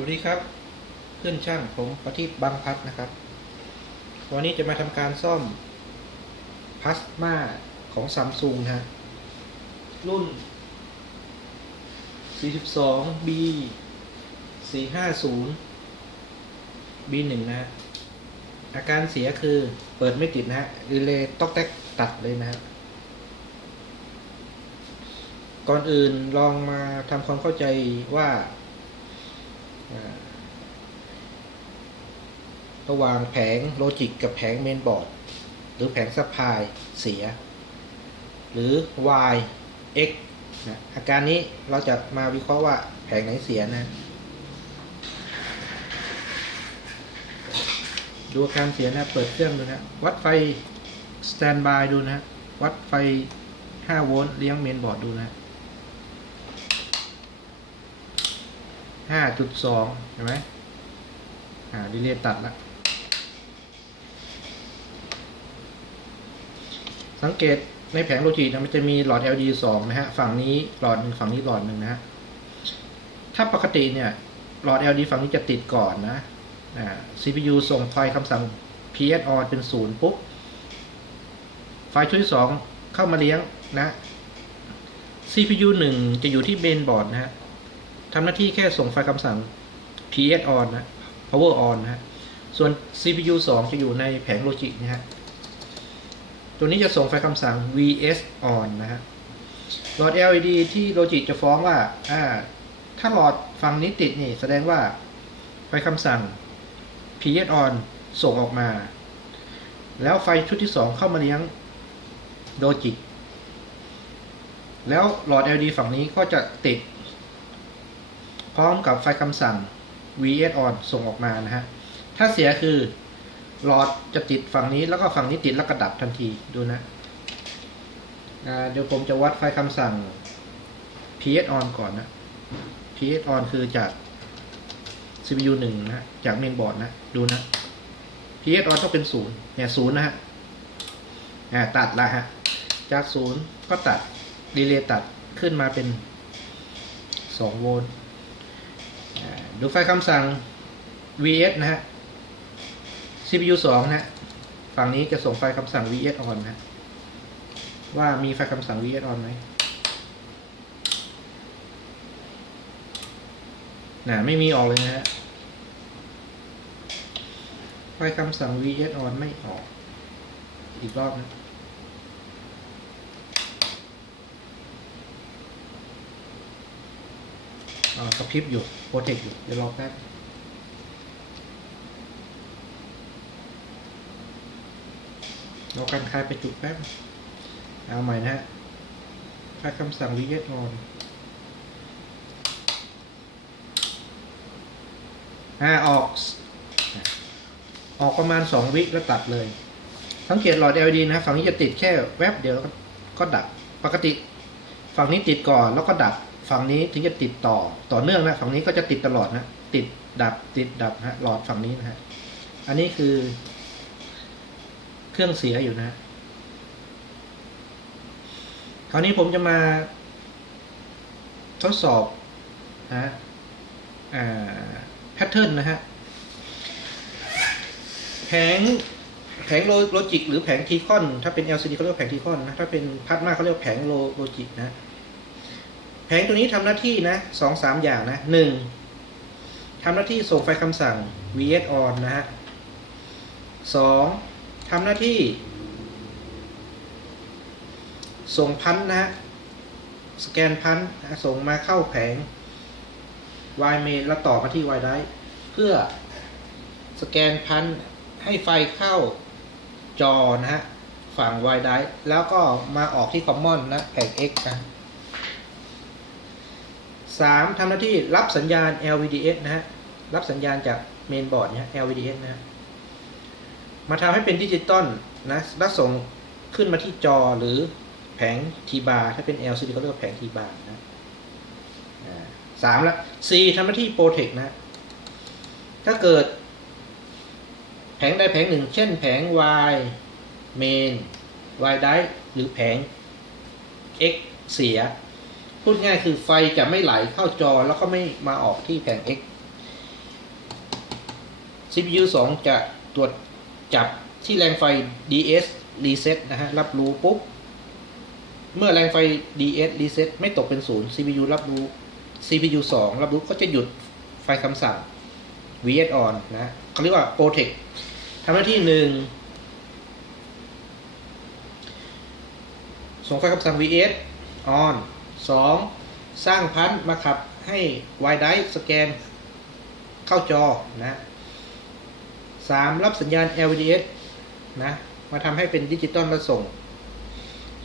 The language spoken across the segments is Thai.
วัสดีครับ เพื่อนช่างผมประทีปบางพัดนะครับ วันนี้จะมาทำการซ่อมพลาสมาของซัมซุงนะฮะรุ่น 42 B 450 B 1นะฮะอาการเสียคือเปิดไม่ติดนะฮะรีเลย์ตอกแตกตัดเลยนะฮะก่อนอื่นลองมาทำความเข้าใจว่า ระหว่างแผงโลจิกกับแผงเมนบอร์ด หรือแผงซัพพลายเสีย หรือ Y X นะอาการนี้เราจะมาวิเคราะห์ว่าแผงไหนเสียนะ ดูอาการเสียนะ เปิดเครื่องดูนะ วัดไฟสแตนบายดูนะ วัดไฟ 5 โวลต์เลี้ยงเมนบอร์ดดูนะ ห้าจุดสองเห็นไหมอ่าดีเลย์ตัดละสังเกตในแผงโลจิกนะมันจะมีหลอด LED สองนะฮะ ฝั่งนี้หลอดหนึ่งฝั่งนี้หลอดหนึ่งนะฮะ ถ้าปกติเนี่ย หลอด LED ฝั่งนี้จะติดก่อนนะอ่า CPU ส่งไฟคำสั่ง PS on เป็นศูนย์ปุ๊บ ไฟชุดที่สองเข้ามาเลี้ยงนะ CPU หนึ่งจะอยู่ที่เมนบอร์ดนะฮะ ทำหน้าที่แค่ส่งไฟคำสั่ง PS on นะ power on นะส่วน CPU 2 จะอยู่ในแผงโลจิกนะฮะ ตัวนี้จะส่งไฟคำสั่ง VS on นะฮะ หลอด LED ที่โลจิกจะฟ้องว่า อ่า ถ้าหลอดฝั่งนี้ติดนี่ แสดงว่าไฟคำสั่ง PS on ส่งออกมา แล้วไฟชุดที่ 2 เข้ามาเลี้ยงโลจิก แล้วหลอด LED ฝั่งนี้ก็จะติด ร้อมกับไฟคำสั่ง VS on ส่งออกมานะฮะ ถ้าเสียคือหลอดจะติดฝั่งนี้แล้วก็ฝั่งนี้ติดแล้วก็ดับทันทีดูนะเดี๋ยวผมจะวัดไฟคำสั่ง PS on ก่อนนะ PS on คือจาก CPU 1นะฮะจากเมนบอร์ดนะ ดูนะ PS on ต้องเป็นศูนย์เนี่ยศูนย์นะฮะอ่าตัดละฮะ จากศูนย์ก็ตัดดีเลย์ตัดขึ้นมาเป็น2โวลต์ ดูไฟคำสั่ง VS นะฮะ CPU 2 นะฮะฝั่งนี้จะส่งไฟคำสั่ง VS on นะ ว่ามีไฟคำสั่ง VS on ไหมน่ะไม่มีออกเลยนะฮะ ไฟคำสั่ง VS on ไม่ออก อีกรอบนะ อ่า กระพริบอยู่โปรเทคอยู่ เดี๋ยวรอแป๊บรอการคลายไปจุดแป๊บ เอาใหม่นะฮะถ้าคำสั่ง VS on อ่าออก ออกประมาณ 2 วิแล้วตัดเลย สังเกตหลอด LED นะ ฝั่งนี้จะติดแค่แวบเดียวแล้วก็ดับ ปกติ ฝั่งนี้ติดก่อนแล้วก็ดับ ฝั่งนี้ถึงจะติดต่อต่อเนื่องนะฝั่งนี้ก็จะติดตลอดนะติดดับติดดับนะหลอดฝั่งนี้นะฮะอันนี้คือ เครื่องเสียอยู่นะคราวนี้ผมจะมาทดสอบนะอ่าแพทเทิร์นนะฮะแผงแผงโลโลจิกหรือแผงทีคอน ถ้าเป็น LCD เขาเรียกแผงทีคอนนะ ถ้าเป็นพัดมาเขาเรียกแผงโลโลจิกนะ แผงตัวนี้ทำหน้าที่นะสองสามอย่างนะหนึ่งทำหน้าที่ส่งไฟคำสั่ง VS on นะฮะสองทำหน้าที่ ส่งพันนะฮะสแกนพันส่งมาเข้าแผง Y main แล้วต่อมาที่ Y drive เพื่อสแกนพันให้ไฟเข้าจอนะฮะ ฝั่ง Y drive แล้วก็มาออกที่ Common นะแผง X นะ สามทำหน้าที่รับสัญญาณ LVDS นะฮะ รับสัญญาณจากเมนบอร์ดเนี่ย LVDS นะฮะ มาทำให้เป็นดิจิตอลนะแล้วส่งขึ้นมาที่จอหรือแผง T bar ถ้าเป็น LCD เขาเรียกว่าแผง T bar นะสามละสี่ทำหน้าที่ Protect นะ ถ้าเกิด แผงใดแผงหนึ่ง เช่นแผง Y main Y drive หรือแผง X เสีย พูดง่ายคือไฟจะไม่ไหลเข้าจอแล้วก็ไม่มาออกที่แผง X CPU 2 จะตรวจจับที่แรงไฟ DS reset นะฮะ รับรู้ปุ๊บ เมื่อแรงไฟ DS reset ไม่ตกเป็นศูนย์ CPU รับรู้ CPU 2 รับรู้ก็จะหยุดไฟคำสั่ง VS on นะฮะเขาเรียกว่า protect ทำหน้าที่หนึ่งส่งไฟคำสั่ง VS on 2 สร้างพันธุ์มาขับให้ wide drive สแกนเข้าจอนะ3รับสัญญาณ LVDS นะมาทำให้เป็นดิจิตอลแล้วส่ง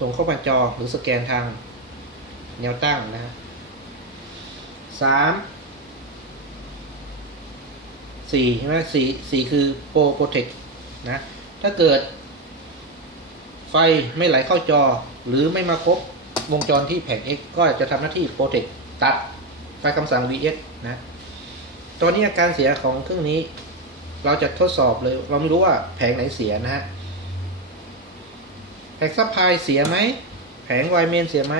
ส่งเข้ามาจอหรือสแกนทางแนวตั้งนะสามสี่ใช่ไหมสี่สี่คือโปรโปรเทคนะถ้าเกิดไฟไม่ไหลเข้าจอหรือไม่มาครบ วงจรที่แผง X ก็จะทำหน้าที่โปรเทคตัดไฟคำสั่ง VS นะตอนนี้อาการเสียของเครื่องนี้ เราจะทดสอบเลย เราไม่รู้ว่าแผงไหนเสียนะฮะแผงซัพพลายเสียไหมแผงไวเมนเสียไหม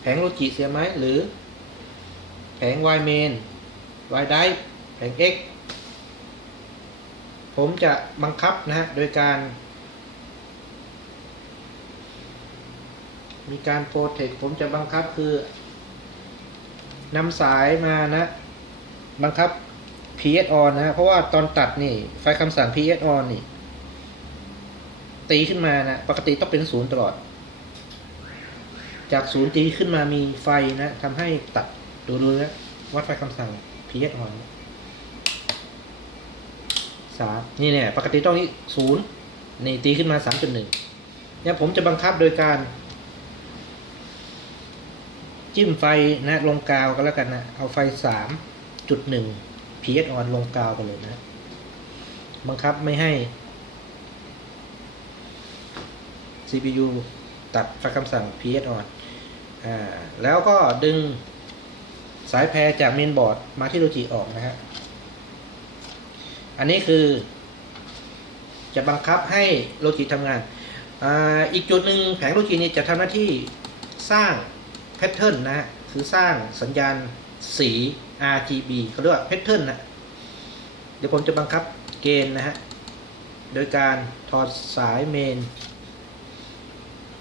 แผงโลจิเสียไหมหรือ แผงไวเมนไวไดแผง X ผมจะบังคับนะฮะโดยการ มีการโปรเทคผมจะบังคับคือนำสายมานะ บังคับ PS on นะ เพราะว่าตอนตัดนี่ไฟคำสั่ง PS on นี่ ตีขึ้นมานะ ปกติต้องเป็นศูนย์ตลอด จากศูนย์ตีขึ้นมามีไฟนะทำให้ตัดดูดูนะวัดไฟคำสั่ง PS on สามนี่เนี่ย ปกติต้องนี่ศูนย์นี่ตีขึ้นมาสามจุดหนึ่งเนี่ยผมจะบังคับโดยการ จิ้มไฟนะลงกาวก็แล้วกันนะ เอาไฟสามจุดหนึ่ง PS on ลงกาวไปเลยนะ บังคับไม่ให้ CPU ตัดไฟคำสั่ง PS on อ่าแล้วก็ดึงสายแพรจากเมนบอร์ดมาที่โลจิออกนะฮะ อันนี้คือจะบังคับให้โลจิทำงานอ่าอีกจุดหนึ่งแผงโลจินี้จะทำหน้าที่สร้าง ทเทิร์นนะฮะคือสร้างสัญญาณสี RGB เขาเรียกว่าแพทเทิร์นนะเดี๋ยวผมจะบังคับเกณฑ์นะฮะ โดยการถอดสายเมน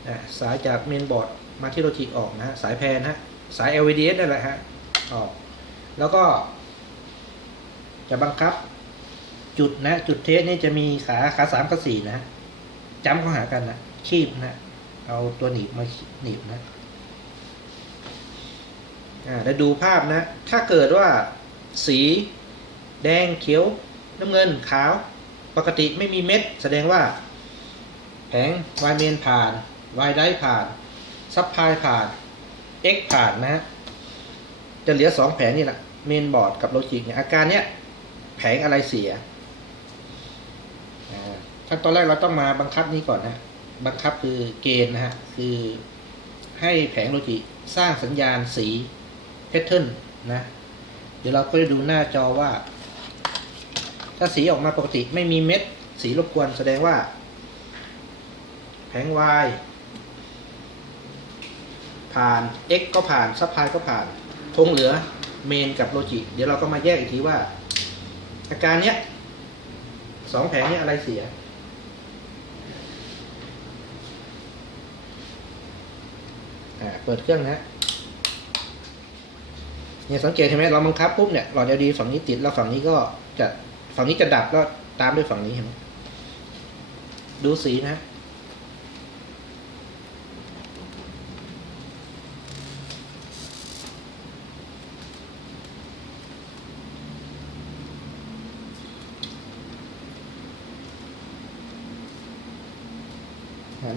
นะสายจากเมนบอร์ดมาที่โลจิกออกนะฮะ สายแพนฮะ สาย LVDS นั่นแหละฮะ ออก แล้วก็ จะบังคับจุดนะ จุดเทสนี่จะมีขาขาสามขาสี่นะจำเข้าหากันนะคีบนะ เอาตัวหนีบมาหนีบนะ แล้วดูภาพนะ ถ้าเกิดว่าสีแดงเขียวน้ำเงินขาวปกติไม่มีเม็ด แสดงว่า แผงวายเมนผ่านวายได้ผ่านซับพลายผ่าน X ผ่านนะฮะจะเหลือสองแผงนี่แหละเมนบอร์ดกับโลจิกเนี่ยอาการเนี้ยแผงอะไรเสียขั้นตอนแรกเราต้องมาบังคับนี้ก่อนนะบังคับคือเกณฑ์นะฮะคือให้แผงโลจิสร้างสัญญาณสี ทเทิร์นนะ เดี๋ยวเราก็จะดูหน้าจอว่า ถ้าสีออกมาปกติไม่มีเม็ด สีรบกวนแสดงว่า แผง Y ผ่าน X ก็ผ่านซับพลายก็ผ่านทงเหลือเมนกับโลจิ เดี๋ยวเราก็มาแยกอีกทีว่า อาการเนี้ยสองแผงเนี้ยอะไรเสียอ่าเปิดเครื่องนะ เนี่ยสังเกตเห็นไหมเราบังคับปุ๊บเนี่ยหลอด LED ฝั่งนี้ติดแล้วฝั่งนี้ก็จะฝั่งนี้จะดับแล้วตามด้วยฝั่งนี้เห็นไหมดูสีนะ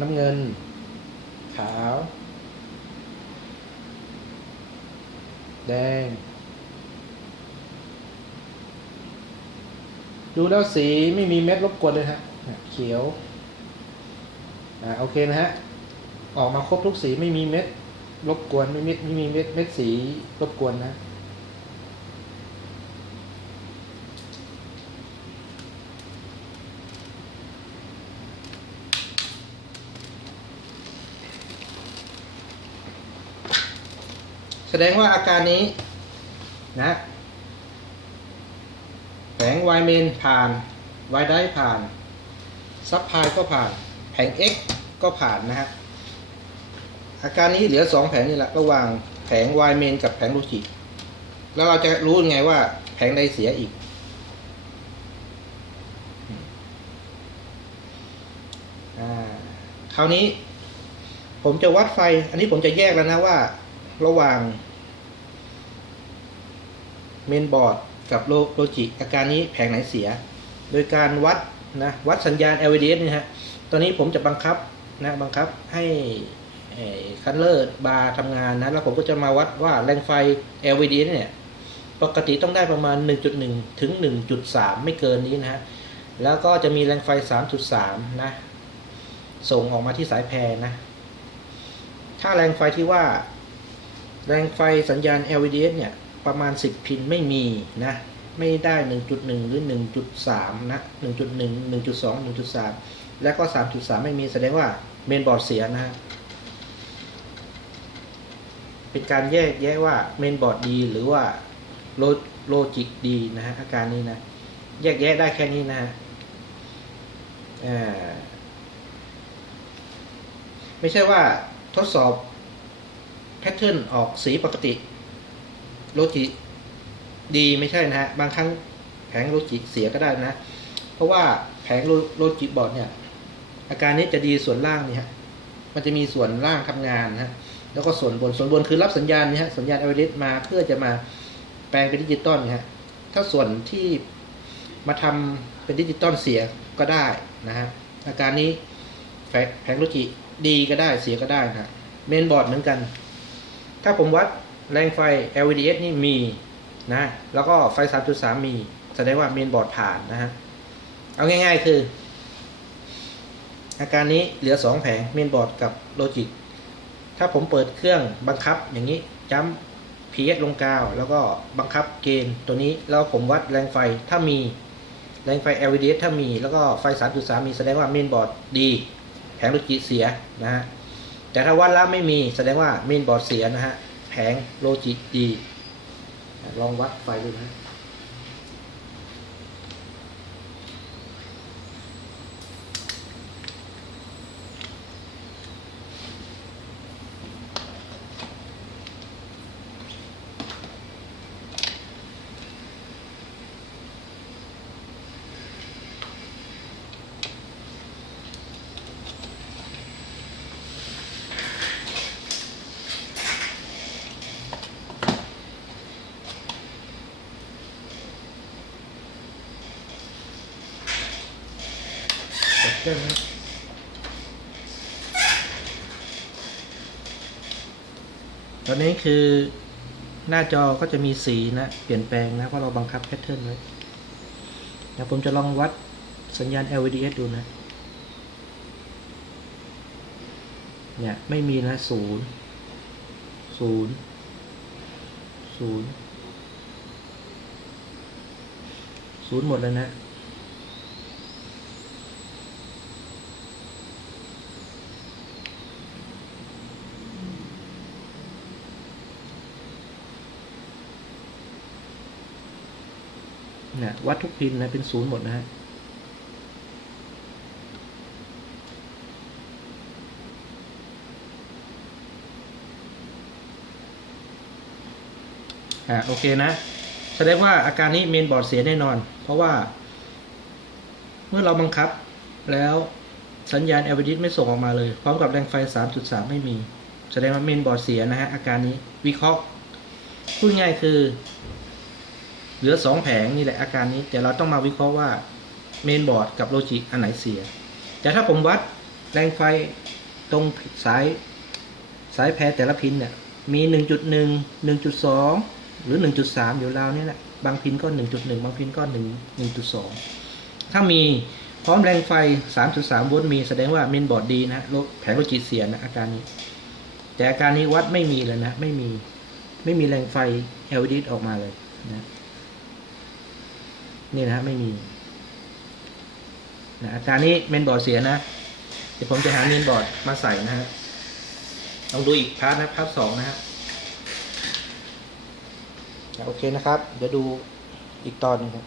น้ำเงิน ขาว แดง ดูแล้วสีไม่มีเม็ดรบกวนเลยฮะเขียวอ่าโอเคนะฮะ ออกมาครบทุกสีไม่มีเม็ดรบกวนไม่เม็ดไม่มีเม็ดเม็ดสีรบกวนนะ แสดงว่าอาการนี้นะแผง Y main ผ่าน Y drive ผ่านซับพายก็ผ่านแผง X ก็ผ่านนะฮะอาการนี้เหลือสองแผงนี่แหละระหว่างแผง Y main กับแผงโลจิแล้วเราจะรู้ยังไงว่าแผงใดเสียอีก คราวนี้ผมจะวัดไฟ อันนี้ผมจะแยกแล้วนะว่า ระหว่างเมนบอร์ดกับโลโลจิอาการนี้แผงไหนเสีย โดยการวัดนะวัดสัญญาณ LVDS นี่ฮะตอนนี้ผมจะบังคับนะบังคับให้คันเลอร์บาร์ทำงานนะแล้วผมก็จะมาวัดว่าแรงไฟ LVDS เนี่ยปกติต้องได้ประมาณ 1.1 ถึง 1.3 ไม่เกินนี้นะฮะแล้วก็จะมีแรงไฟ 3.3 นะ ส่งออกมาที่สายแพรนะ ถ้าแรงไฟที่ว่า แรงไฟสัญญาณ LVDS เนี่ย ประมาณ 10 พินไม่มีนะ ไม่ได้ 1.1 หรือ 1.3 นะ 1.1 1.2 1.3 แล้วก็ 3.3 ไม่มีแสดงว่าเมนบอร์ดเสียนะฮะเป็นการแยกแยะว่าเมนบอร์ดดีหรือว่าโลโลจิกดีนะฮะอาการนี้นะ แยกแยะได้แค่นี้นะฮะไม่ใช่ว่าทดสอบ ทเทิร์นออกสีปกติโลจิดีไม่ใช่นะฮะ บางครั้งแผงโลจิเสียก็ได้นะ เพราะว่าแผงโลโลจิบอร์ดเนี่ย อาการนี้จะดีส่วนล่างนี่ฮะ มันจะมีส่วนล่างทำงานนะฮะ แล้วก็ส่วนบน ส่วนบนคือรับสัญญาณนี่ฮะ สัญญาณ LVDS มาเพื่อจะมาแปลงเป็นดิจิตอลนะฮะ ถ้าส่วนที่มาทำเป็นดิจิตอลเสียก็ได้นะฮะ อาการนี้แผงแผงโลจิดีก็ได้เสียก็ได้นะฮะเมนบอร์ดเหมือนกัน ถ้าผมวัดแรงไฟ LVDS นี่มีนะแล้วก็ไฟ 3.3 มี แสดงว่าเมนบอร์ดผ่านนะฮะ เอาง่ายๆคือ อาการนี้เหลือ 2 แผงเมนบอร์ดกับโลจิกถ้าผมเปิดเครื่องบังคับอย่างนี้จัม PS ลงกาว แล้วก็บังคับเกณฑ์ตัวนี้ แล้วผมวัดแรงไฟถ้ามีแรงไฟ LVDS ถ้ามี แล้วก็ไฟ 3.3 มีแสดงว่าเมนบอร์ดดี แผงโลจิกเสียนะฮะ แต่ถ้าวัดแล้วไม่มีแสดงว่าเมนบอร์ดเสียนะฮะ แผงโลจิตดี ลองวัดไฟดูนะ เปิดเครื่องนะตอนนี้คือหน้าจอก็จะมีสีนะ เปลี่ยนแปลงนะเพราะเราบังคับแพทเทิร์นไว้เดี๋ยวผมจะลองวัดสัญญาณ LVDS ดูนะ เนี่ย ไม่มีนะศูนย์ศูนย์ศูนย์ศูนย์หมดเลยนะ นี่ยวัดทุกพินนะเป็นศูนย์หมดนะฮะอ่าโอเคนะ แสดงว่าอาการนี้เมนบอร์ดเสียแน่นอน เพราะว่า เมื่อเราบังคับแล้วสัญญาณ LVDS ไม่ส่งออกมาเลย พร้อมกับแรงไฟ 3.3 ไม่มี แสดงว่าเมนบอร์ดเสียนะฮะ อาการนี้วิเคราะห์พูดง่ายคือ เหลือสองแผงนี่แหละอาการนี้ แต่เราต้องมาวิเคราะห์ว่าเมนบอร์ดกับโลจิกอันไหนเสีย แต่ถ้าผมวัดแรงไฟตรงสายสายแพรแต่ละพินเนี่ยมี 1.1 1.2 หรือ 1.3 อยู่ราวนี้แหละบางพินก็ 1.1 บางพินก็ 1 1.2 ถ้ามีพร้อมแรงไฟ 3.3 โวลต์มีแสดงว่าเมนบอร์ดดีนะแผงโลจิเสียนะอาการนี้ แต่อาการนี้วัดไม่มีเลยนะ ไม่มี ไม่มีแรงไฟ LED ออกมาเลยนะ นี่นะฮะไม่มีนะอาการนี้เมนบอร์ดเสียนะ เดี๋ยวผมจะหาเมนบอร์ดมาใส่นะฮะลองดูอีกพาร์ทนะพาร์ทสองนะฮะโอเคนะครับ เดี๋ยวดูอีกตอนนึงครับ